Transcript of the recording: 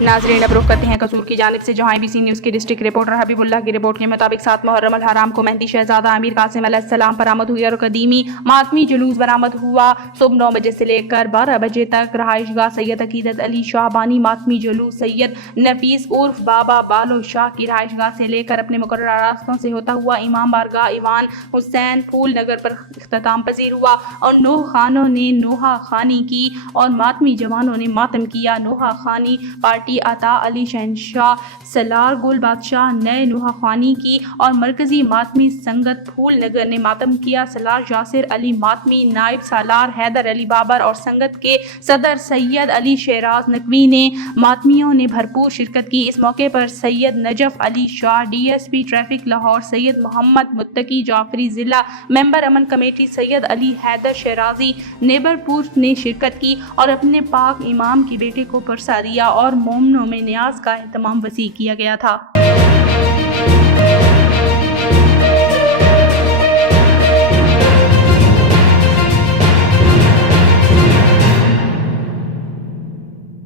ناظرین اب رخ کرتے ہیں قصور کی جانب سے، جہاں ABC نیوز کے ڈسٹرکٹ رپورٹر حبیب اللہ کی رپورٹ کے مطابق 7 محرم الحرام کو مہدی شہزادہ امیر قاسم علیہ السلام پر آمد ہوئی اور قدیمی ماتمی جلوس برآمد ہوا۔ صبح 9 بجے سے لے کر 12 بجے تک رہائش گاہ سید عقیدت علی شاہ بانی ماتمی جلوس سید نفیس عرف بابا بالو شاہ کی رہائش گاہ سے لے کر اپنے مقررہ راستوں سے ہوتا ہوا امام بارگاہ ایوان حسین پھول نگر پر اختتام پذیر ہوا اور نوح خانوں نے نوحہ خوانی کی اور ماتمی جوانوں نے ماتم کیا۔ نوحہ خوانی پارٹی عطا علی شہنشاہ سالار گل بادشاہ نئے نوحہ خوانی کی اور مرکزی ماتمی سنگت پھول نگر نے ماتم کیا۔ سالار یاسر علی ماتمی، نائب سالار حیدر علی بابر اور سنگت کے صدر سید علی شیراز نقوی نے ماتمیوں نے بھرپور شرکت کی۔ اس موقع پر سید Najaf Ali Shah DSP traffic Lahore, سید محمد متقی جعفری، ضلع ممبر امن کمیٹی سید علی حیدر شیرازی نیبر پور نے شرکت کی اور اپنے پاک امام کے بیٹے کو پرسہ دیا اور مومنوں میں نیاز کا اہتمام وسیع کیا گیا تھا۔